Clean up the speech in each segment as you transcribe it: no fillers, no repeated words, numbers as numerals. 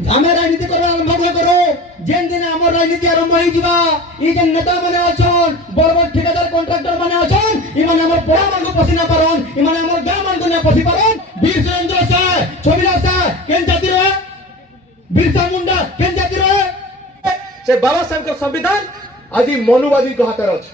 आम राजनीति करवा आरंभ करो जेन दिन आम राजनीति आरंभ हो जे नेता मैंने अच्छन बड़ बड़ ठेकेदार कॉन्ट्रैक्टर मैंने अच्छन इमाने हमर पड़ा मान को पसी ना पारन इमाने हमर गांव मान को ना पसी पारन। वीर सुरेंद्र शाह छबिला शाह केन जाति रे बिरसा मुंडा केन जाति रे से बाबा साहेब का संविधान आदि मनुवादी को हाथ रछ।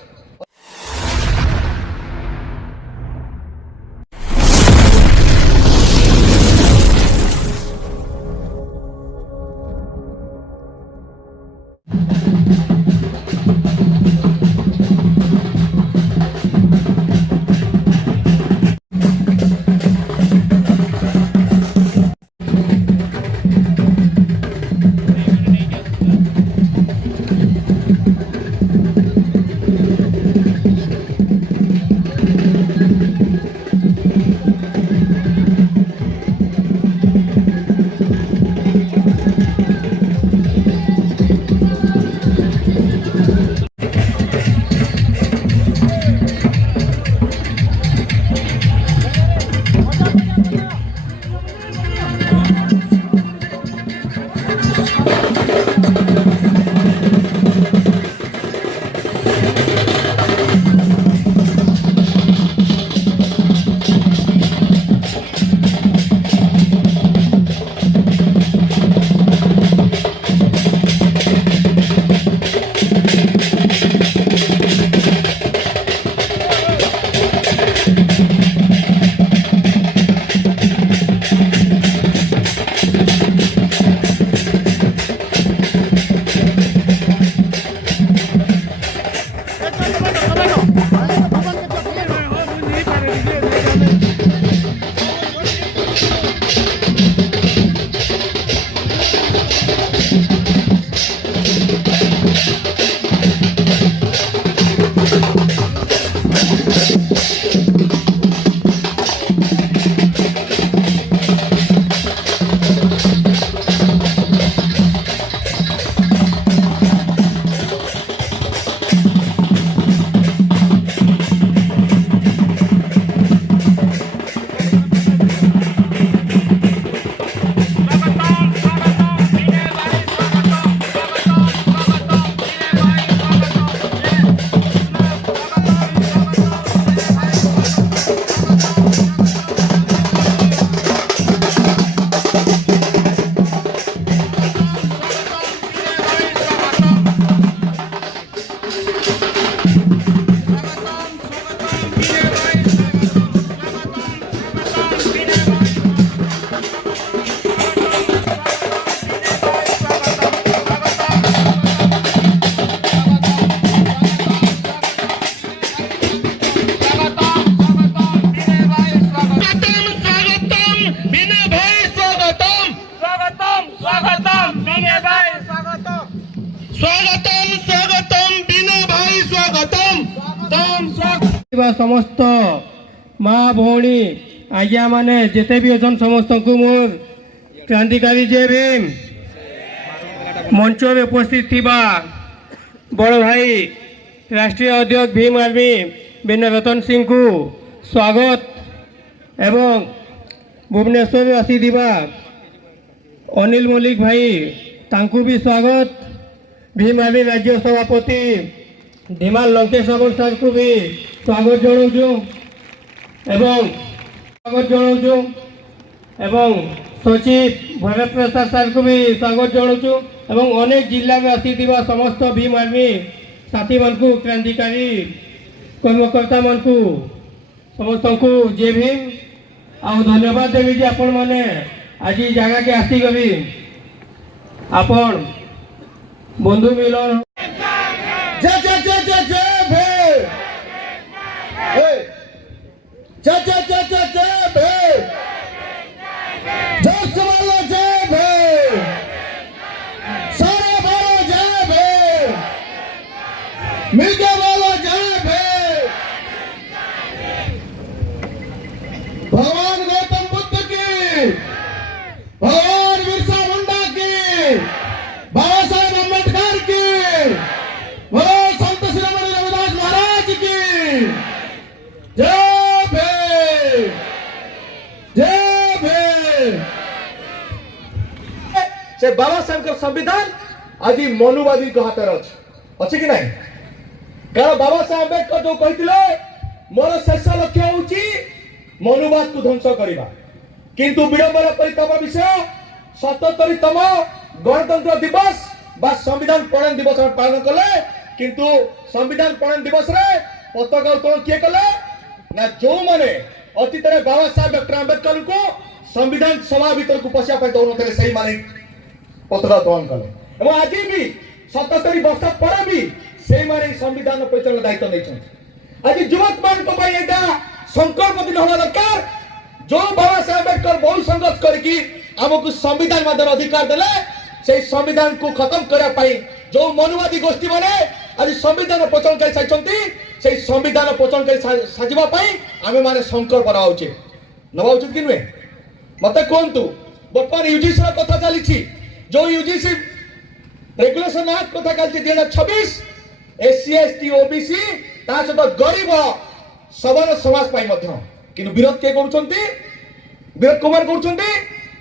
समस्त माँ भौणी आज्ञा माने जेते भी अछन समस्त को मोर क्रांतिकारी जय भीम। मंच में उपस्थित थिबा बड़ भाई राष्ट्रीय अध्यक्ष भीम आर्मी बिना रतन सिंह को स्वागत एवं भुवनेश्वर में आसी दिबा अनिल मल्लिक भाई तांकू भी स्वागत। भीम आर्मी राज्य सभापति धीमान लंकेश सर को भी स्वागत जनाऊँ एवं सचिव भरत प्रसाद सर को भी स्वागत जनाऊँ एवं अनेक जिला में आसी समस्त भीम आर्मी साथी मान को क्रांतिकारी कर्मकर्ता मान को समस्त को जय भीम आ धन्यवाद देवी जे आपण माने आज जगह के आसी करी आपण बंधु मिलन जय जय जय जय जय भीम जय जय जय जय जय भीम जय सवालो जय भीम सारे बोलो जय भीम मिलके बोलो जय भीम। भगवान गौतम बुद्ध की, भगवान बिरसा मुंडा की, बाबा साहेब अम्बेडकर की, बोलो संत शिरोमणि रविदास महाराज की जय भीम। से बाबा साहेब का संविधान आज मनुवादी हाथ में अच्छी कि नहीं कारण बाबा साहेब अम्बेडकर जो कहते मोर शेष लक्ष्य हूँ मनुवाद को ध्वंस करवा किंतु विडंबना परिताप विषय 77तम गणतंत्र दिवस बा संविधान प्रणयन दिवस पालन कले किंतु संविधान प्रणयन दिवस रे पताका उत्तोलन किए कले ना जो माने अतीत में बाबा साहेब डॉक्टर अम्बेडकर को संविधान सभा भीतर को पशिया पे दौन से माने पताका उत्तोलन कले और आज भी 77 वर्ष पर भी से माने संविधान परिचालन दायित्व नहीं आज युवक मान को भाई एटा संकल्प दिन होना दरकार जो बाबा साहेब अम्बेडकर बहुत संघर्ष करके हमको संविधान माध्यम अधिकार देले से संविधान को खत्म करने पाई जो मनुवादी गोष्ठी माने आज संविधान प्रचलन कर साइछंती से संविधान प्रचलन कर साजिबा पाई आमे माने संकल्प नवा उचित नवा उचित कि नुहे मते कोंतु वर्तमान यूजीसी रा कथा चली जो यूजीसी रेगुलेशन एक्ट कथा चली 2026 एससी एसटी ओबीसी ता सहित गरीब सबल समाज पाई मध्य किंतु विरोध के करूछंती विरोध कुमार करूछंती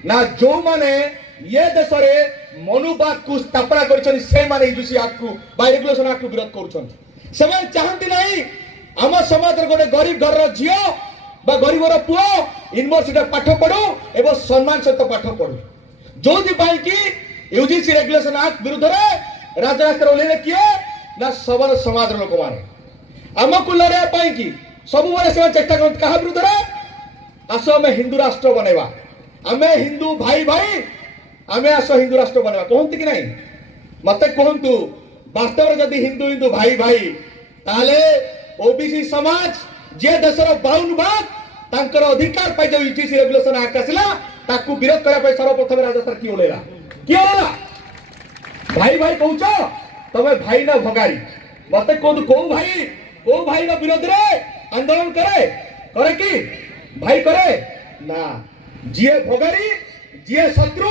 ना जो माने ये देश रे मनुवाद को स्थापना करिछन से माने यूजीसी एक्ट को बा रेगुलेशन एक्ट को विरोध करूछन से माने चाहंती नहीं हम समाज रे गोटे गरीब घर रो झियो बा गरीब रो पुओ यूनिवर्सिटी पाठ पढो एवं सम्मान सहित पाठ पढो जोथि पाई कि यूजीसी रेगुलेशन एक्ट विरुद्ध रे राजरास्ता ओलेले किए ना सबल समाज रो लोक माने हमको लड़ाई पाई कि सब माने से चेष्टा करत कहा विरुद्ध रे आसो हमें हिंदू राष्ट्र बनेवा हमें हिंदू भाई भाई हमें आसो हिंदू राष्ट्र बनेवा कहंती कि नहीं मते कहंतु वास्तव में जदि हिंदू हिंदू भाई भाई ताले ओबीसी समाज जे देशर 52 भाग तांकर अधिकार पाई जो यूजीसी रेगुलेशन एक्ट आसिला ताकू विरोध करा पे सर्वप्रथम राजस्थान की ओलेला भाई भाई कहूछ तमे भाई ना भगारी मते को भाई ना विरोध रे आंदोलन करे कि भाई करे ना जीए भगारी जीए शत्रु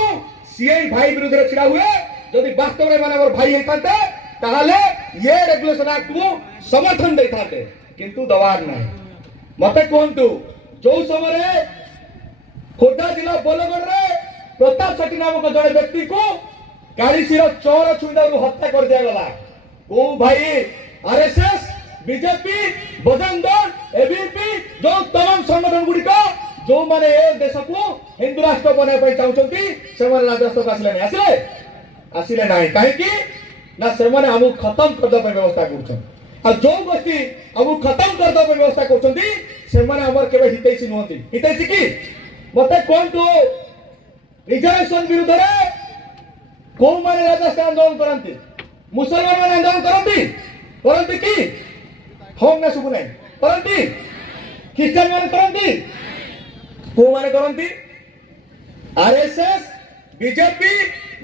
सीए भाई विरुद्ध रे छिड़ा हुए यदि वास्तव में माने भाई हेताते ताले ये रेगुलेशन एक्ट को समर्थन देताते किंतु दबार नहीं मते कोंतु जो समय खोर्धा जिला बोलगढ़ रे प्रताप सेठी नामक जड़े व्यक्ति को कालीसीर चोर छुईदा हत्या कर दिया गला को भाई RSS BJP Bajrang Dal ABP जो तमाम संगठन गुड़ी जो माने ए देश को हिंदू राष्ट्र बनाए पे चाहउछंती से माने राजस्व का आसिले नहीं काहे कि ना से माने हमु खत्म कर दे व्यवस्था करछन आ जो गोष्ठी हमु खत्म कर दे व्यवस्था करछंती से माने हमर केबे हितैसी नहंती हितैसी की मते कोन तो रिजर्वेशन विरुद्ध रे को माने राजस्थान आंदोलन करंती मुसलमान माने आंदोलन करंती की हम ना सुबु नहीं करंती क्रिश्चियन माने करंती को माने करंती आरएसएस बीजेपी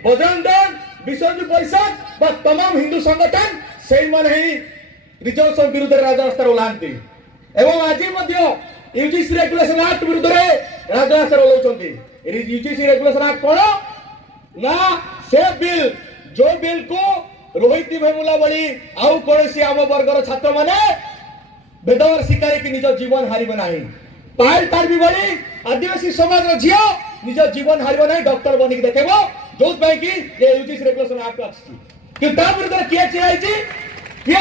बजरंग दल विश्व हिंदू परिषद बा तमाम हिंदू संगठन से माने ही रिजर्वेशन विरुद्ध राजरास्ता ओलांती एवं आज मध्य यूजीसी रेगुलेशन एक्ट विरुद्ध रे राजरास्ता ओलाउछंती यूजीसी रेगुलेशन एक्ट कोन ना से बिल जो बिल को रोहित भेमुला बड़ी आउ कोसी आम वर्गर छात्र माने बेदवर शिकारी की निज जीवन हारिबे नाही पायल तार भी बड़ी आदिवासी समाज रो झियो निज जीवन हारिबे नाही डॉक्टर बनी के देखेबो जोत भाई की ये यूजीसी रेगुलेशन एक्ट अछि कि ता विरुद्ध किए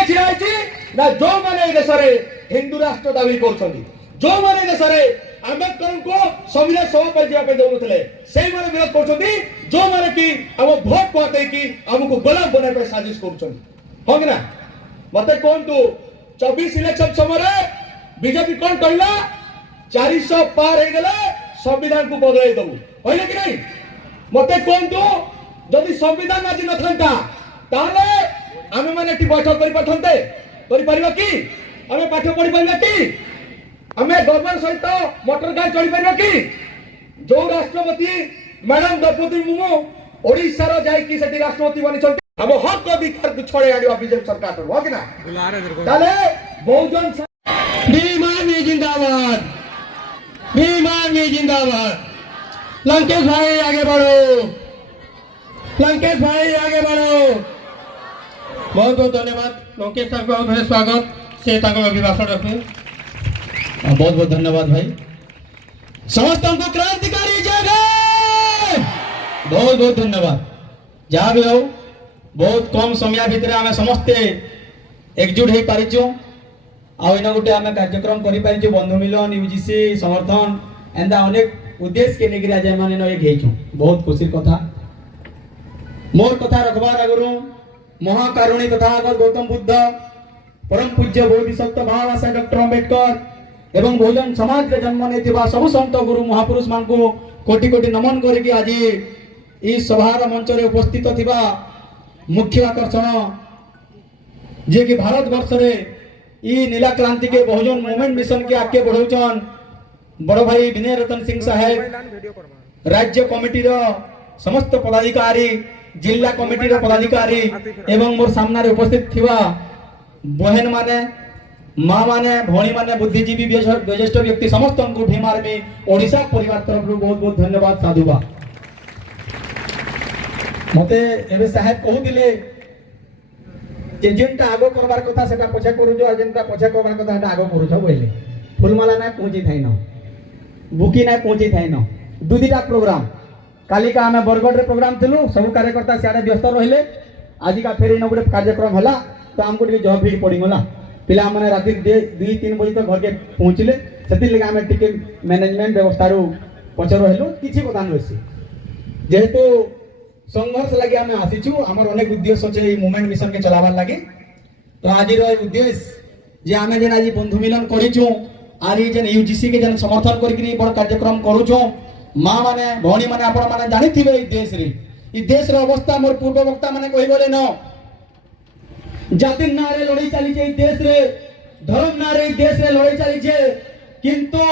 छिराइछि ना जो माने देश रे हिंदू राष्ट्र दाबी करछंती जो माने देश रे आंबेडकर को संविधान सभा पर जाबे दउथले सेही माने विरोध करछंती जो माने कि हम भोट पाते कि हमको गुलाम बनाए पे साजिश करछंती हो कि ना मते कोन तू 24 इलेक्शन समय बीजेपी कोन कहला 400 पार हे गेले संविधान को बदलाई दबु कहले कि नहीं मते कोन तू जदि संविधान आज न थांता ताले आमे माने टी बैठक करि पठनते करि परिबा कि आमे पाठ पढि परिबा कि आमे गवर्नमेंट सहित मोटर गाड़ी चढ़ी परिबा कि जो राष्ट्रपति मैडम द्रौपदी मुर्मू ओडिशा रो जाई कि सेठी राष्ट्रपति बनि छथि हम हक अधिकार को छोड़े आडियो बीजेपी सरकार हो कि ना ताले बहुजन बीमानी जिंदाबाद बीमानी जिंदाबाद लंकेश भाई आगे बढ़ो लंकेश भाई आगे बढ़ो बहुत बहुत धन्यवाद लंकेश साहब बहुत बहुत स्वागत से अभिभाषण रखें बहुत बहुत धन्यवाद भाई समस्त को क्रांतिकारी जय बहुत बहुत धन्यवाद। जहाँ भी हो बहुत कम समय भितर आम समस्ते एकजुट हो पारिचु आउ गोटे आम कार्यक्रम कर बंधु मिलन यूजीसी समर्थन एंदा अनेक उद्देश्य के लेकर आज एम एक हेचु बहुत खुशी कथा मोर कथा रखबार आगु महाकारुणी तथागत गौतम बुद्ध परम पूज्य बोधिसत्व महाभाषा डॉक्टर अंबेडकर एवं बहुजन समाज रे जन्म नहीं सब संत गुरु महापुरुष मान को कोटि कोटि नमन करके आज इस सभार मंच रे उपस्थित थिबा मुख्य आकर्षण जे कि भारत वर्ष रे ई नीला क्रांति के बहुजन मूवमेंट मिशन के आगे बढ़ौचन बड़ भाई विनय रतन सिंह साहेब राज्य कमिटी रो समस्त पदाधिकारी जिला कमिटी रो पदाधिकारी एवं मोर सामने रे उपस्थित थिबा बहन माने माँ माने भौणी माने बुद्धिजीवी वरिष्ठ व्यक्ति समस्त को भीम आर्मी ओडिशा परिवार तरफ बहुत बहुत धन्यवाद साधुबा मते एबे साहेब कहूतिले जे जेनटा आगो करबार कथा सेटा पछे करू जो जेनटा पछे करबार कथा सेटा आगो करू छ बोले फुलमाला ना पहुंची थाई न बुकी ना पहुंची थाई न दुदिटा प्रोग्राम काली का हमें बरगढ़ रे प्रोग्राम थिलु सब कार्यकर्ता सियाडे व्यस्त रहिले आज का फेर इन गोटे कार्यक्रम हला तो हमको टिके जब भीड़ पड़ी गला पिला माने राति 2-3 बजे तक घर के पहुंचले सेति लगे हमें टिके मैनेजमेंट व्यवस्था रो पछरो हेलु किछि पता न होसी जेहेतु संघर्ष लगे हमें आसीचु हमर अनेक उद्देश्य अछि मूवमेंट मिशन के चलावार लागि तो आज रो उद्देश्य जे हमें जेन आज बंधु मिलन करिचु आरी जेन यूजीसी के जेन समर्थन करिकरी बड़ कार्यक्रम करूचु मां माने भौणी माने आपण माने जानिथिबे ई देश रो अवस्था मोर पूर्व वक्ता माने कहि बोले न जाति नारे लड़ाई चली छे देश रे धर्म नारे देश रे लड़ाई चली छे किंतु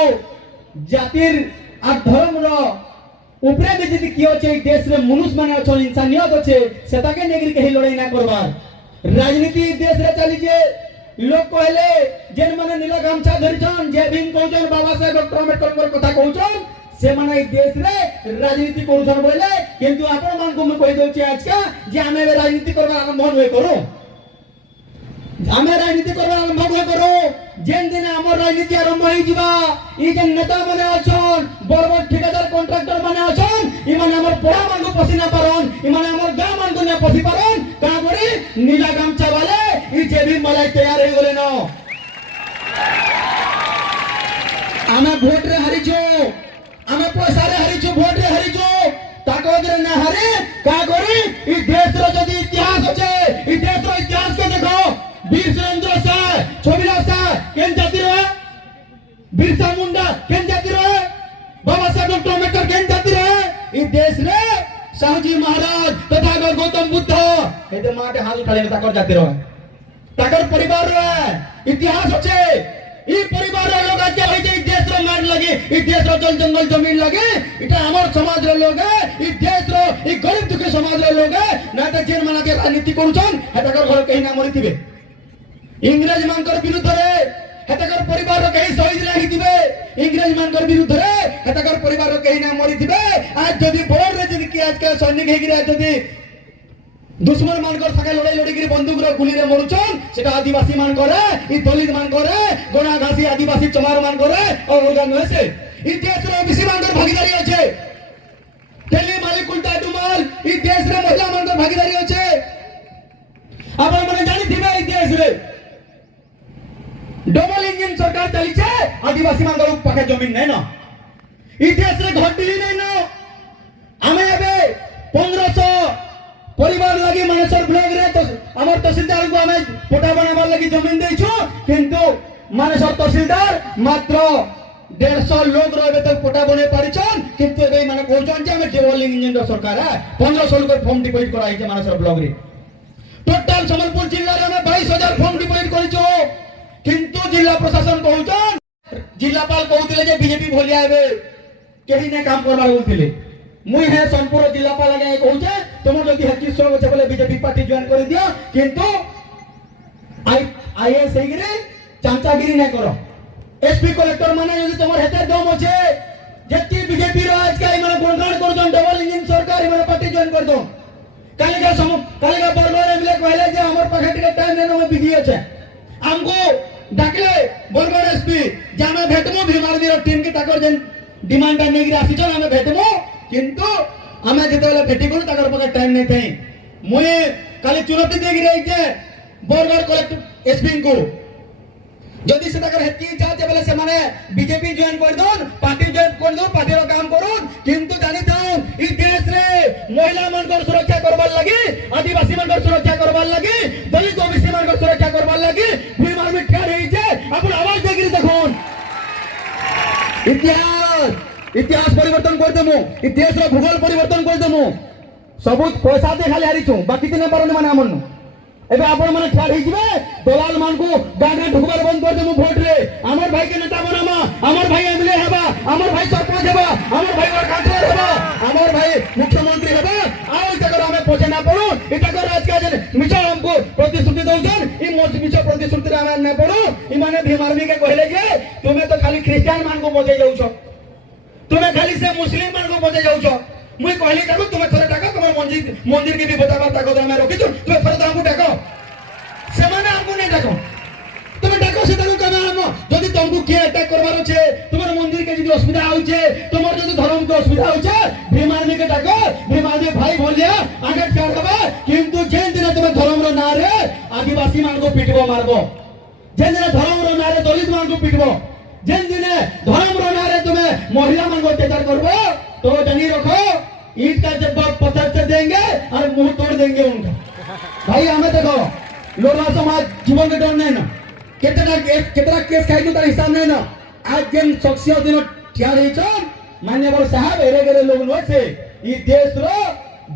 जातिर आ धर्म रो ऊपरे भी जदी कियो छे देश रे मनुष्य माने अछन इंसानियत अछि सेता के नेगरी कहि लड़ाई ना करबार राजनीति देश रे चली छे लोग कहले जेन माने नीला गामछा धरिछन जे भीम कहउछन बाबा साहेब डॉक्टर अंबेडकर कथा कहउछन से माने देश रे राजनीति करूछन बोले किंतु आपण मान को मैं कहि दउछि आज का जे हमें राजनीति करबा आरंभ होय करू हमें राजनीति करबा आरंभ होय करू जेन दिन हमर राजनीति आरंभ होई जिबा ई जे नेता माने अछन बड़ ठेकेदार कॉन्ट्रैक्टर माने अछन ई माने हमर पोड़ा मान को पसीना पारन ई माने हमर गांव मान को ने पसी पारन का करी नीला गामछा वाले ई जे भी मलाई तैयार हो गेले न हमें वोट रे हारिछो हमें पैसा रे हारिछो वोट रे हारिछो ताकत रे ना हारे का करी ई देश रो जदी इतिहास अछि ई देश रो इतिहास के देखो वीर सुरेंद्र शाह छबिला शाह केन जाति रे बिरसा मुंडा केन जाति रे बाबा साहेब डॉक्टर अंबेडकर केन जाति रे ई देश रे शाहजी महाराज तथागत गौतम बुद्ध एते माटे हाथ उठाले ताकर जाति रे ताकर परिवार रे इतिहास अछि ई परिवार रे लोग के होई जे देश रो मार लगे ई देश रो जल जंगल जमीन लगे इटा हमर समाज रो लोग ई देश रो ई गरीब दुखी समाज रो लोग ना त जेन माना के राजनीति करूछन हेताकर घर कहीं ना मरिथिबे इंग्रेज मानकर विरुद्ध रे हेताकर परिवार रो कहीं शहीद नाही दिबे इंग्रेज मानकर विरुद्ध रे हेताकर परिवार रो कहीं ना मरिथिबे आज जदी बोर रे जदी कि आज के सैनिक हेगिरे आज जदी दुश्मन मानकर सके लड़ाई लड़ीगिरी बंदूक रो गुली रे मरुछन सेटा आदिवासी मान करे ई दलित मान करे गोना घासी आदिवासी चमार मान करे और ओगा नहे से ई देश रो ओबीसी मानकर भागीदारी अछि तेली मालिक उल्टा डुमाल ई देश रे महिला मानकर भागीदारी अछि आपण माने जानि थिबे ई देश रे डबल इंजन सरकार चली छे आदिवासी मानकर पाखे जमीन नै न ई देश रे घटी नै न हमें एबे 1500 परिवार लगी मानेसर ब्लॉक रे तो हमर तहसीलदार को हमें पोटा बनाबार लगी जमीन देछु किंतु मानेसर तहसीलदार मात्र 150 लोग रहबे तक पोटा बने पारिछन किंतु एबे माने कहउछन जे हमें डबल इंजन रो सरकार है 1500 लोग फॉर्म डिपॉजिट कराई जे मानेसर ब्लॉक रे टोटल संबलपुर जिल्ला रे हमें 22000 फॉर्म डिपॉजिट करिछो किंतु जिला प्रशासन कहउछन जिलापाल कहउतिले जे बीजेपी भोलिया एबे केही ने काम करबा बोलथिले मुई है संपूर्ण जिलापाल आगे कहूचे तुम जल्दी हकी सो बचे बोले बीजेपी पार्टी ज्वाइन कर दियो किंतु आईएएस हेगिरे चांचागिरी नै करो एसपी कलेक्टर माने यदि तुमर हेते दम अछि जति बीजेपी रो आज का माने गुणगान कर जोन डबल इंजन सरकार माने पार्टी ज्वाइन कर दो कालिका बरगढ़ एमएलए कहले जे हमर पाखे टिके टाइम नै न बिजी अछि हमको डाकले बरगढ़ एसपी जामे भेटमो भीमारदी रो टीम की ताकर जेन डिमांड नै गिरा आसी छन हमें भेटमो किंतु हमें जेतेले भेटी कोन ताकर पाखे टाइम नै थई मुई खाली चुनौती देगी रही जे बरगढ़ कलेक्टर एसपी को जदि से तकर हेती चाहते बोले से माने बीजेपी ज्वाइन कर दोन पार्टी ज्वाइन कर दो पार्टी रो काम करूं किंतु जानी थाउ ई देश रे महिला मन को सुरक्षा करबार लागि आदिवासी मन को सुरक्षा करबार लागि दलित ओबीसी मन को सुरक्षा करबार लागि भीम आर्मी ठिया रही छे अपन आवाज देगिरी देखोन इतिहास परिवर्तन कर देमु ई देश रो भूगोल परिवर्तन कर देमु सबूत पैसा दे खाली हारी छु बाकी तिने पारन माने हमन एबे आपण माने ठाड़ ही जिवे दलाल मान को गांडा ढुकबार बंद कर देमु वोट रे हमर भाई के नेता बनामा हमर भाई एमएलए हेबा हमर भाई सरपंच हेबा हमर भाई काउंसिलर हेबा हमर भाई मुख्यमंत्री हेबा आउ जगर हमें पछे ना पड़ो इटा कर आज का जन मिछो हमको प्रतिश्रुति दउछन ई मिछो प्रतिश्रुति रे ना पड़ो ई माने भीम आर्मी के कहले जे तुमे तो खाली क्रिश्चियन मान को बजे जाउछो तुमे खाली से मुस्लिम मान को बजे जाउछो मुई कहली ताको तुमे थरे टाका तुम मंदिर के भी बताबार ताको तो मैं रखिछु तुमे थरे ताको टाको से माने हमको नहीं टाको तुमे टाको से ताको कना हम जदी तुमको के अटैक करबार छे तुमर मंदिर के जदी असुविधा होउछे तुमर जदी धर्म के असुविधा होउछे भीम आर्मी के टाको भीम आर्मी भाई बोलिया आगे कर दबा किंतु जेन दिन तुमे धर्म रो ना रे आदिवासी मान को पिटबो मारबो जेन दिन धर्म रो ना रे दलित मान को पिटबो जेन दिन धर्म रो ना रे तुमे महिला मान को अत्याचार करबो तो जानी रखो ईट का जब पत्थर से देंगे और मुंह तोड़ देंगे उनका भाई हमें देखो लोड़ा समाज जीवन के डर नहीं ना कितना केस खाई तार हिसाब नहीं ना आज जेन शख्सियत दिन ठिया रही छन मान्यवर साहब एरे गेरे लोग न से ई देश रो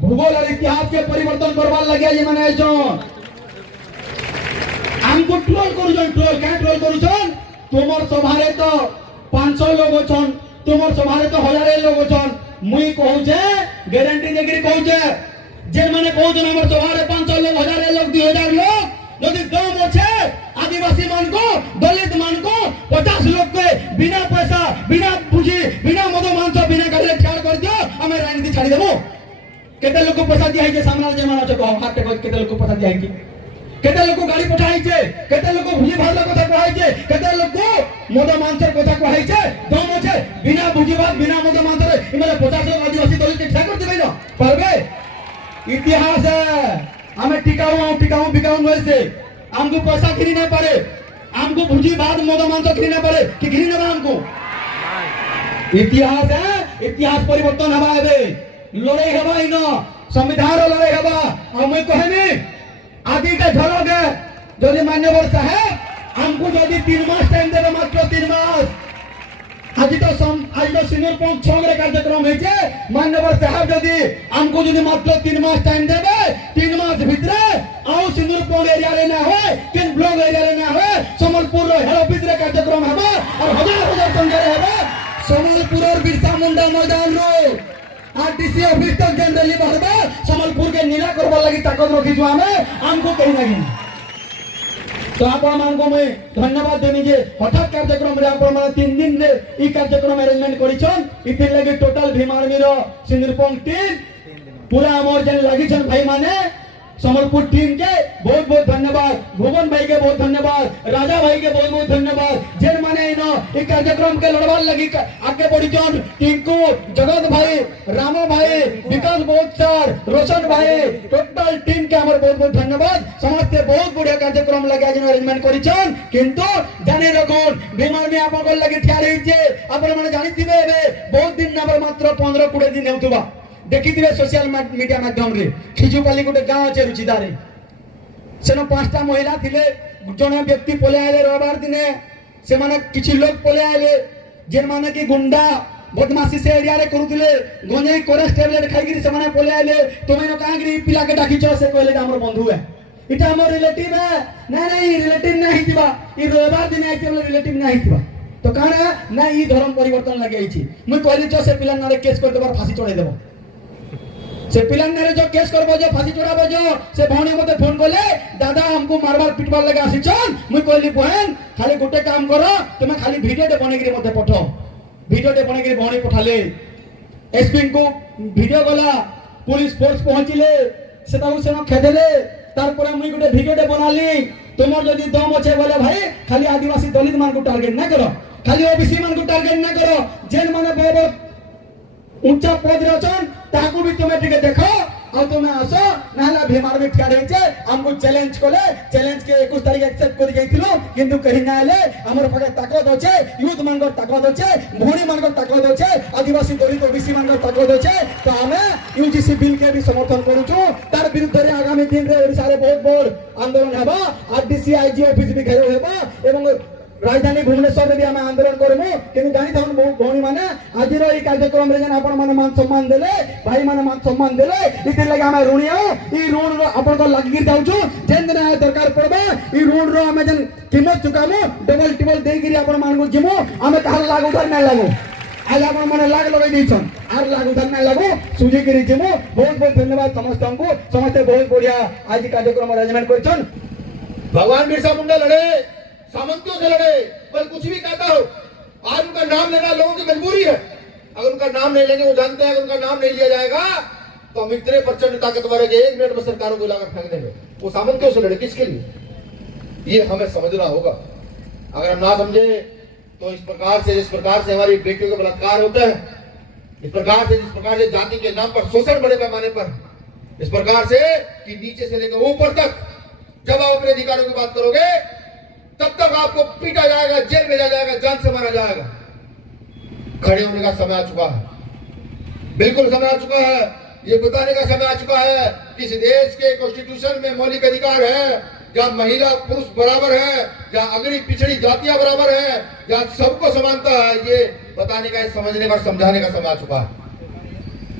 भूगोल और इतिहास के परिवर्तन करबार लगे ये माने छन हमको ट्रोल करू छन ट्रोल का ट्रोल करू छन तुमर सभारे तो 500 लोग छन तुमर सभारे तो हजारे लोग छन मुई कहू छे गारंटी देगिरी कहू छे जे माने कहू छन हमर सभारे 500 लोग हजारे लोग 2000 लोग यदि दम আছে आदिवासी मान को दलित मान को 50 लोग के बिना पैसा बिना पूंजी बिना मद मांस बिना गाले ठाड़ कर दियो हमें राजनीति छाड़ी देबो केते लोग को पैसा दिया है जे सामने जे मानो छ हाथ टेक केते लोग को पैसा दिया है कि केते लोग को गाड़ी पठाई छे केते लोग को भूजी भात कथा कहै छे केते लोग को मद मांस कथा कहै छे दम আছে बिना भूजी भात बिना मद मांस रे इमेले 50 लोग आदिवासी दलित के ठाड़ कर देबे न परबे इतिहास है हमें टिकाऊ बिकाऊ वैसे हमको पैसा खिरी नहीं पड़े हमको भुजी भात मद मांस खिरी नहीं पड़े कि खिरी नहीं हमको इतिहास है इतिहास परिवर्तन हवा है लड़ाई हवा इन संविधान लड़ाई हवा और मैं कहनी आदि का झलक है यदि मान्यवर साहब हमको यदि 3 मास टाइम देवे मात्र 3 मास आज तो सिंदूर पंख छगरे कार्यक्रम है जे मान्यवर साहब यदि हमको यदि मात्र 3 मास टाइम देवे 3 मास भितरे आउ सिंदूर पंख एरिया रे ना होय किन ब्लॉक एरिया रे ना होय समलपुर रो हेड ऑफिस रे कार्यक्रम हबा और हजार संख्या रे हबा समलपुर और बिरसा मुंडा मैदान रो आरटीसी ऑफिस तक जनरली बहबा समलपुर के नीला करबा लागि ताकत रखी छु हमको कहीं नहीं तो आपण मान को मैं धन्यवाद देनी जे हठात कार्यक्रम रे आपण मान 3 दिन रे ई कार्यक्रम अरेंजमेंट करिछन इति लागि टोटल भीम आर्मी रो सिंदूरपंख टीम पूरा हमर जन लागि छन भाई माने समलपुर टीम के बहुत बहुत धन्यवाद भुवन भाई के बहुत धन्यवाद राजा भाई के बहुत बहुत धन्यवाद जेन माने इन ई कार्यक्रम के लड़वार लगी आगे बढ़िछन टिंकू जगत भाई रामो भाई विकास बहुत सर रोशन भाई टोटल टीम के हमर बहुत बहुत धन्यवाद समस्त बहुत बढ़िया कार्यक्रम लगे आज अरेंजमेंट करिछन किंतु जाने रखोन भीम आर्मी आपन को लगे ठिया रही छे आपन माने जानि थिबे बहुत दिन नंबर मात्र 15-20 दिन हेउतबा देखिथिबे सोशल मीडिया माध्यम रे खिजुपाली गोटे गांव আছে रुचिदारे सेनो 5टा महिला थिले जने व्यक्ति पले आले रविवार दिने से माने किछि लोग पले आले जे माने कि गुंडा बदमाशी से एरिया रे करूथिले गंजई कोरस टेबलेट खाइगिरी से माने पले आले तुमे न कांगरी पिला के डाकी छ से कहले हमर बंधु है इटा हमर रिलेटिव है नहीं रिलेटिव नहीं थिबा ई रविवार दिने आइते हमर रिलेटिव नहीं थिबा तो काना ना ई धर्म परिवर्तन लागि आइछि मुई कहली छ से पिला नारे केस कर देबार फांसी चढ़ाई देबो से पिलांगरे जो केस करबो जो फांसी चढ़ाबो जो से भौणी मते फोन करले दादा हमको मारबार पिटबार लगे आसी चल मुई कहली बहन खाली गोटे काम करो तुमे खाली वीडियो दे बनेगिरी मते पठो वीडियो दे बनेगिरी भौणी पठाले एसपी को वीडियो गला पुलिस फोर्स पहुंचिले से ताऊ से खेदेले तार पर मुई गोटे वीडियो दे बनाली तुमर जदी दम अछि बोले भाई खाली आदिवासी दलित मान को टारगेट ना करो खाली ओबीसी मान को टारगेट ना करो जेन माने बहुत ऊंचा पद रे छन ताकू भी तुमे टिके देखो ଆଉ ତୁମେ ଆସ ନହେଲେ ଭୀମାର ବି ଠିଆ ହେଇଛେ ଆମକୁ ଚ୍ୟାଲେଞ୍ଜ କଲେ ଚ୍ୟାଲେଞ୍ଜ କେ 21 ତାରିଖ ଆକ୍ସେପ୍ଟ କରି ଯାଇଥିଲୁ କିନ୍ତୁ କେହି ନା ହେଲେ ଆମର ପାଖେ ତାକତ ଅଛେ ୟୁଥ ମାନଙ୍କର ତାକତ ଅଛେ ଭଉଣୀ ମାନଙ୍କର ତାକତ ଅଛେ ଆଦିବାସୀ ଦଳିତ ଓବିସି ମାନଙ୍କର ତାକତ ଅଛେ ତ ଆମେ यूजीसी बिल के भी समर्थन करूछु तार विरुद्ध रे आगामी दिन रे ओडिसा रे बहुत बड़ आंदोलन हेबा आरडीसी आईजी ऑफिस भी घेराव हेबा एवं राजधानी भुवनेश्वर में भी हम आंदोलन करमु किंतु जानि थाउन भौणी माने आज रो ई कार्यक्रम रे जन आपण माने मान सम्मान देले भाई माने मान सम्मान देले इते लगे हम ऋणी हो ई ऋण रो आपण को लागि जाउछु जेन दिन आ दरकार पड़बा ई ऋण रो हम जन कीमत चुकामु डबल टिबल देई गिरी आपण मान को जिमु हम कहल लागू उधार ना लागू आज आपण माने लाग लगे दिछन आर लागू उधार ना लागू सुजी गिरी जिमु बहुत बहुत धन्यवाद समस्त को समस्त बहुत बढ़िया आज कार्यक्रम अरेंजमेंट करछन भगवान बिरसा मुंडा लड़े सामंतियों से लड़े कोई कुछ भी कहता हो आज उनका नाम लेना लोगों की मजबूरी है अगर उनका नाम नहीं लेंगे वो जानते हैं अगर उनका नाम नहीं लिया जाएगा तो हम इतने प्रचंड ताकतवर है कि 1 मिनट में सरकारों को लाकर फेंक देंगे वो सामंतियों से लड़े किसके लिए ये हमें समझना होगा अगर हम ना समझे तो जिस प्रकार से हमारी बेटियों के बलात्कार होते हैं जिस प्रकार से जाति के नाम पर शोषण बड़े पैमाने पर इस प्रकार से कि नीचे से लेकर ऊपर तक जब आप अपने अधिकारों की बात करोगे तब तक आपको पीटा जाएगा जेल भेजा जाएगा जान से मारा जाएगा खड़े होने का समय आ चुका है बिल्कुल समय आ चुका है ये बताने का समय आ चुका है कि इस देश के कॉन्स्टिट्यूशन में मौलिक अधिकार है जहाँ महिला पुरुष बराबर है जहाँ अगड़ी पिछड़ी जातियां बराबर है जहाँ सबको समानता है ये बताने का समझने का समझाने का समय आ चुका है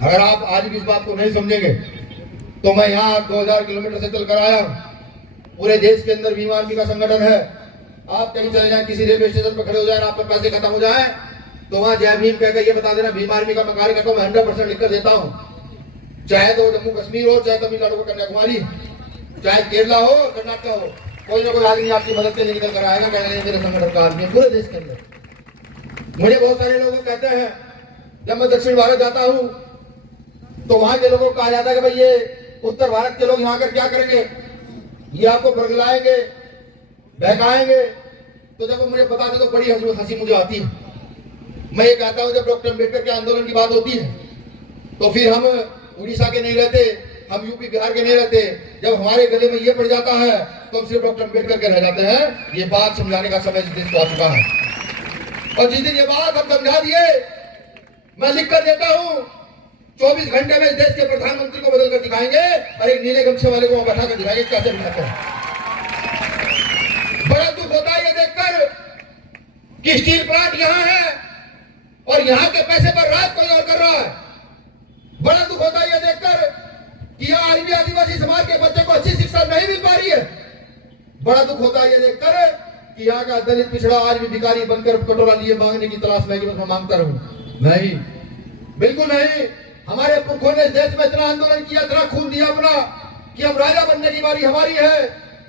अगर आप आज भी इस बात को नहीं समझेंगे तो मैं यहाँ 2000 किलोमीटर से चल कर आया हूँ पूरे देश के अंदर भीम आर्मी का संगठन है आप कहीं चले जाएं किसी रेलवे स्टेशन पर खड़े हो जाए आपके पैसे खत्म हो जाए तो वहां जय भीम कहकर ये बता देना भीम आर्मी का मैं कार्यकर्ता हूं 100% लिखकर देता हूं चाहे तो जम्मू कश्मीर हो चाहे तमिलनाडु हो कन्याकुमारी चाहे केरला हो कर्नाटक हो कोई ना कोई आदमी आपकी मदद के लिए निकल कर आएगा कहेंगे मेरे संगठन का आदमी पूरे देश के अंदर मुझे बहुत सारे लोग कहते हैं जब मैं दक्षिण भारत जाता हूँ तो वहां के लोगों को कहा जाता है कि भाई ये उत्तर भारत के लोग यहाँ कर क्या करेंगे ये आपको बरगलाएंगे बहकाएंगे तो जब मुझे बताते तो बड़ी हंसी मुझे आती है मैं ये कहता हूँ जब डॉक्टर अम्बेडकर के आंदोलन की बात होती है तो फिर हम उड़ीसा के नहीं रहते हम यूपी बिहार के नहीं रहते जब हमारे गले में ये पड़ जाता है तो हम सिर्फ डॉक्टर अम्बेडकर के रह जाते हैं ये बात समझाने का समय इस देश को आ चुका है और जिस दिन ये बात हम समझा दिए मैं लिख कर देता हूँ 24 घंटे में इस देश के प्रधानमंत्री को बदल कर दिखाएंगे और एक नीले गमछे वाले को बैठा कर दिखाएंगे कैसे दिखाते हैं बड़ा दुख होता है ये देखकर कि स्टील प्लांट यहाँ है और यहाँ के पैसे पर राज कोई और कर रहा है बड़ा दुख होता है ये देखकर कि यहाँ आदिवासी समाज के बच्चे को अच्छी शिक्षा नहीं मिल पा रही है बड़ा दुख होता है ये देखकर कि यहाँ का दलित पिछड़ा आज भी भिखारी बनकर कटोरा लिए मांगने की तलाश में मैं मांगता रहूं नहीं बिल्कुल नहीं हमारे पुरखों ने देश में इतना आंदोलन किया इतना खून दिया अपना कि अब राजा बनने की बारी हमारी है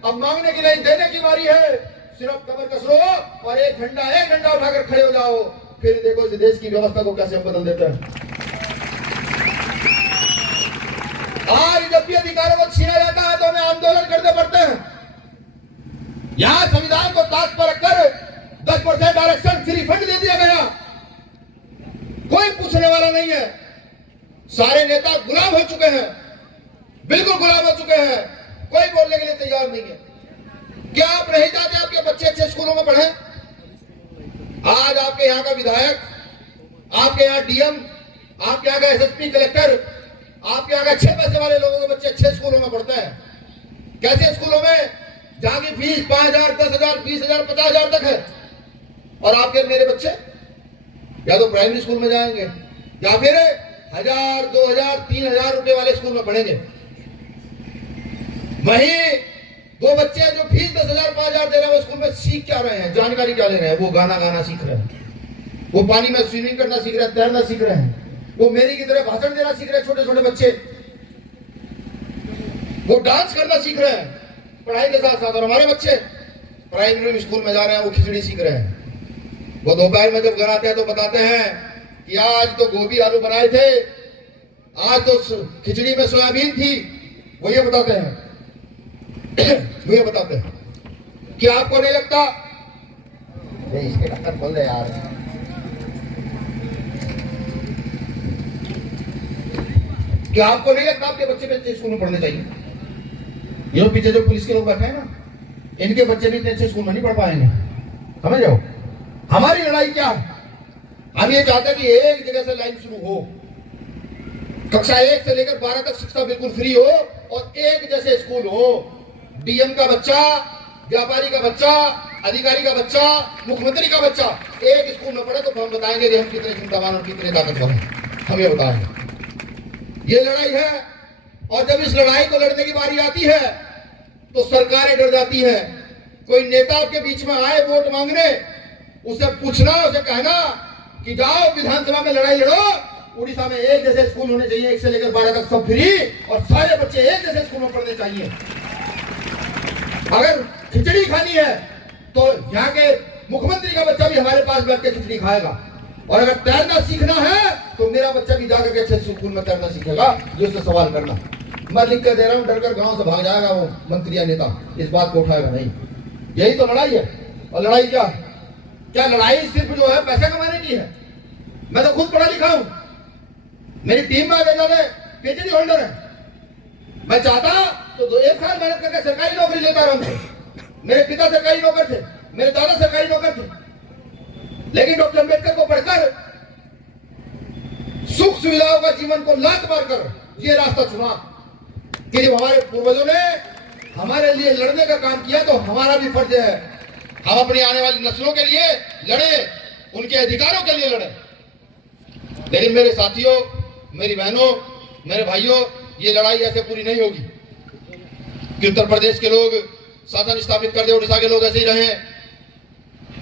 अब मांगने की नहीं देने की बारी है सिर्फ कमर कस लो और एक डंडा उठाकर खड़े हो जाओ फिर देखो इस देश की व्यवस्था को कैसे हम बदल देते हैं आज जब भी अधिकारों को छीना जाता है तो हमें आंदोलन करने पड़ते हैं यहाँ संविधान को ताक पर रखकर 10% आरक्षण फ्री फंड दे दिया गया कोई पूछने वाला नहीं है सारे नेता गुलाम हो चुके हैं बिल्कुल गुलाम हो चुके हैं कोई बोलने के लिए तैयार नहीं है क्या आप नहीं चाहते आपके बच्चे अच्छे स्कूलों में पढ़े आज आपके यहाँ का विधायक आपके यहाँ डीएम आपके यहाँ का एसएसपी कलेक्टर आपके यहाँ का 6 पैसे वाले लोगों के बच्चे अच्छे स्कूलों में पढ़ते हैं कैसे स्कूलों में जहाँ की फीस 5,000 10,000 20,000 50,000 तक है और आपके मेरे बच्चे या तो प्राइमरी स्कूल में जाएंगे या फिर 1,000 2,000 3,000 रुपए वाले स्कूल में पढ़ेंगे वहीं दो बच्चे जो फीस 10,000 5,000 दे रहे हैं वो स्कूल में सीख क्या रहे हैं जानकारी क्या ले रहे हैं वो गाना सीख रहे हैं वो पानी में स्विमिंग करना सीख रहे हैं तैरना सीख रहे हैं वो मेरी की तरह भाषण देना सीख रहे हैं छोटे छोटे बच्चे वो डांस करना सीख रहे हैं पढ़ाई के साथ साथ और हमारे बच्चे प्राइमरी स्कूल में जा रहे हैं वो खिचड़ी सीख रहे हैं वो दोपहर में जब घर आते हैं तो बताते हैं कि आज तो गोभी आलू बनाए थे आज तो खिचड़ी में सोयाबीन थी वो ये बताते हैं वो ये बताते हैं कि आपको नहीं लगता इसके डॉक्टर बोल रहे यार क्या आपको नहीं लगता आपके बच्चे भी अच्छे स्कूल में पढ़ने चाहिए? ये पीछे जो पुलिस के लोग बैठे हैं ना, इनके बच्चे भी इतने अच्छे स्कूल में नहीं पढ़ पाएंगे। समझ जाओ हमारी लड़ाई क्या है। हम ये चाहते हैं कि एक जगह से लाइन शुरू हो, कक्षा 1 से लेकर 12 तक शिक्षा बिल्कुल फ्री हो और एक जैसे स्कूल हो। डीएम का बच्चा, व्यापारी का बच्चा, अधिकारी का बच्चा, मुख्यमंत्री का बच्चा एक स्कूल में पढ़े तो हम बताएंगे कि हम कितने चिंतावान और कितने ताकतवर हैं। हम ये बताएंगे। ये लड़ाई है और जब इस लड़ाई को लड़ने की बारी आती है तो सरकारें डर जाती है। कोई नेता आपके बीच में आए वोट मांगने, उसे पूछना, उसे कहना कि जाओ विधानसभा में लड़ाई लड़ो, उड़ीसा में एक जैसे स्कूल होने चाहिए, 1 से लेकर 12 तक सब फ्री और सारे बच्चे एक जैसे स्कूल में पढ़ने चाहिए। अगर खिचड़ी खानी है तो यहाँ के मुख्यमंत्री का बच्चा भी हमारे पास बैठ के खिचड़ी खाएगा, और अगर तैरना सीखना है तो मेरा बच्चा भी जाकर के अच्छे स्कूल में तैरना सीखेगा। जो उससे सवाल करना, मैं लिख कर दे रहा हूँ, डरकर गांव से भाग जाएगा वो मंत्री या नेता, इस बात को उठाएगा नहीं। यही तो लड़ाई है। और लड़ाई क्या है? क्या लड़ाई सिर्फ जो है पैसे कमाने की है? मैं तो खुद पढ़ा लिखा हूं, मेरी टीम में पीएचडी होल्डर है। मैं चाहता तो 1 साल मेहनत करके सरकारी नौकरी लेता रहूं। मेरे पिता सरकारी नौकर थे, मेरे दादा सरकारी नौकर थे, लेकिन डॉक्टर अम्बेडकर को पढ़कर सुख सुविधाओं का जीवन को लात मार कर ये रास्ता चुना कि जब हमारे पूर्वजों ने हमारे लिए लड़ने का काम किया तो हमारा भी फर्ज है हम अपनी आने वाली नस्लों के लिए लड़े, उनके अधिकारों के लिए लड़े। लेकिन मेरे साथियों, मेरी बहनों, मेरे भाइयों, ये लड़ाई ऐसे पूरी नहीं होगी कि उत्तर प्रदेश के लोग शासन स्थापित कर दे, उड़ीसा के लोग ऐसे ही रहे,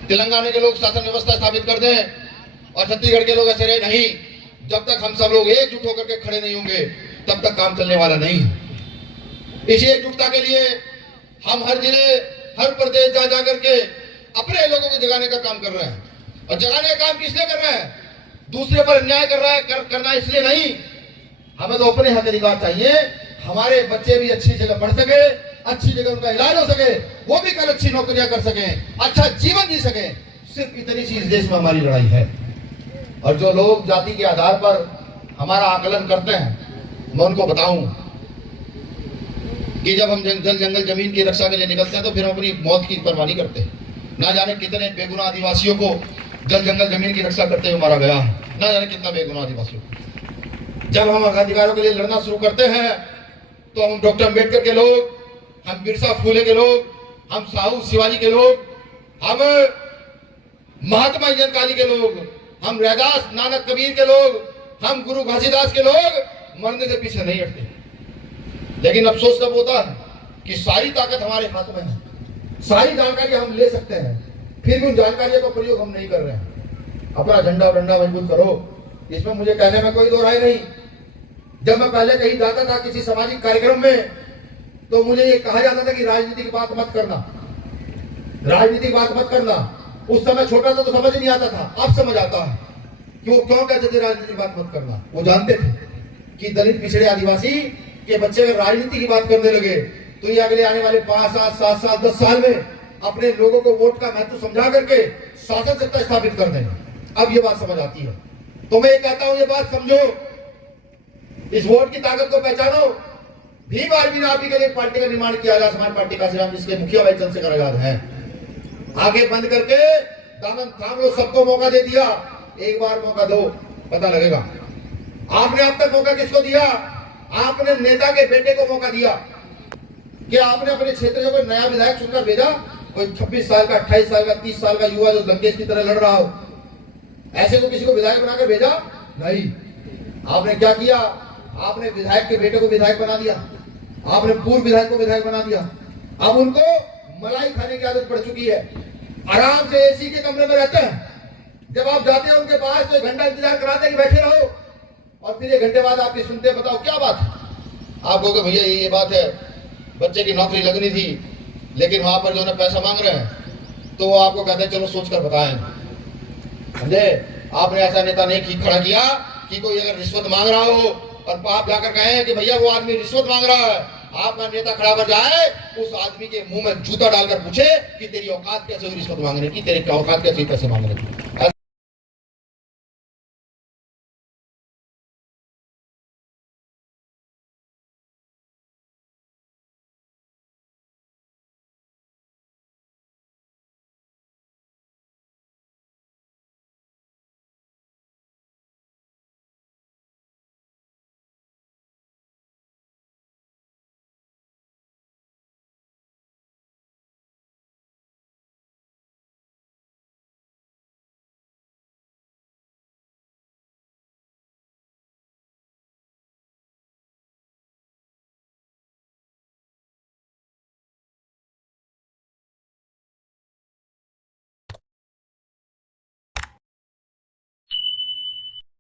तेलंगाना के लोग शासन व्यवस्था स्थापित कर दें और छत्तीसगढ़ के लोग ऐसे रहे। नहीं, जब तक हम सब लोग एकजुट होकर के खड़े नहीं होंगे तब तक काम चलने वाला नहीं है। इसी एकजुटता के लिए हम हर जिले, हर प्रदेश जा जा करके अपने लोगों को जगाने का काम कर रहे हैं। और जगाने का काम किसने कर रहे हैं? दूसरे पर अन्याय कर रहा है, करना इसलिए नहीं। हमें तो अपने हक अधिकार चाहिए, हमारे बच्चे भी अच्छी जगह पढ़ सके, अच्छी जगह उनका इलाज हो सके, वो भी कल अच्छी नौकरियां कर सके, अच्छा जीवन जी सके। सिर्फ इतनी चीज देश में हमारी लड़ाई है। और जो लोग जाति के आधार पर हमारा आकलन करते हैं, मैं उनको बताऊं कि जब हम जल जंगल जमीन की रक्षा के लिए निकलते हैं तो फिर हम अपनी मौत की परवाह नहीं करते। ना जाने कितने बेगुनाह आदिवासियों को जल जंगल जमीन की रक्षा करते हुए मारा गया, ना जाने कितना बेगुनाह आदिवासियों को। जब हम अधिकारों के लिए लड़ना शुरू करते हैं तो हम डॉक्टर अम्बेडकर के लोग, हम बिरसा फुले के लोग, हम साहू शिवाजी के लोग, हम महात्मा काली के लोग, हम रैदास नानक कबीर के लोग, हम गुरु घासीदास के लोग मरने से पीछे नहीं हटते। लेकिन अफसोस तब होता है कि सारी ताकत हमारे हाथ में है, सारी जानकारी हम ले सकते हैं, फिर भी उन जानकारियों का प्रयोग हम नहीं कर रहे हैं। अपना झंडा और डंडा मजबूत करो, इसमें मुझे कहने में कोई दो राय नहीं। जब मैं पहले कहीं जाता था किसी सामाजिक कार्यक्रम में तो मुझे ये कहा जाता था कि राजनीति की बात मत करना, राजनीति की बात मत करना। उस समय छोटा था तो समझ नहीं आता था, अब समझ आता है कि वो क्यों कहते थे राजनीति की बात मत करना। वो जानते थे कि दलित, पिछड़े, आदिवासी के बच्चे अगर राजनीति की बात करने लगे तो ये अगले आने वाले 5 साल, 7 साल, 10 साल में अपने लोगों को वोट का महत्व समझा करके शासन सत्ता स्थापित कर देंगे। अब ये बात समझ आती है। तो मैं ये कहता हूं, ये बात समझो, इस वोट की ताकत को पहचानो। भीम आर्मी आर्मी के लिए पार्टी का निर्माण किया, आजाद समाज पार्टी का श्रीराम, जिसके मुखिया भाई चंद्रशेखर आजाद है। आगे बंद करके दामन थाम लो, सबको मौका दे दिया। एक बार मौका दो, पता लगेगा। आपने अब तक मौका किसको दिया? आपने नेता के बेटे को मौका दिया कि आपने अपने क्षेत्र में कोई नया विधायक चुनकर भेजा, कोई 26 साल का, 28 साल का, 30 साल का युवा जो दंगेश की तरह लड़ रहा हो, ऐसे को किसी को विधायक बनाकर भेजा? नहीं। आपने क्या किया? आपने विधायक के बेटे को विधायक बना दिया, आपने पूर्व विधायक को विधायक बना दिया। अब उनको मलाई खाने की आदत पड़ चुकी है, आराम से एसी के कमरे में रहते हैं। जब आप जाते हैं उनके पास तो 1 घंटा इंतजार कराते हैं कि बैठे रहो, और फिर 1 घंटे बाद आपकी सुनते हैं, बताओ क्या बात है? आप कहोगे भैया ये बात है, बच्चे की नौकरी लगनी थी, लेकिन वहां पर जो है पैसा मांग रहे हैं, तो वो आपको कहते हैं चलो सोचकर बताएं। समझे? आपने ऐसा नेता नहीं खड़ा किया कि कोई अगर रिश्वत मांग रहा हो और आप जाकर कहें कि भैया वो आदमी रिश्वत मांग रहा है, आपका नेता खड़ा कर जाए, उस आदमी के मुंह में जूता डालकर पूछे कि तेरी औकात कैसे हुई रिश्वत मांगने की, तेरी औकात कैसे पैसे मांगने की।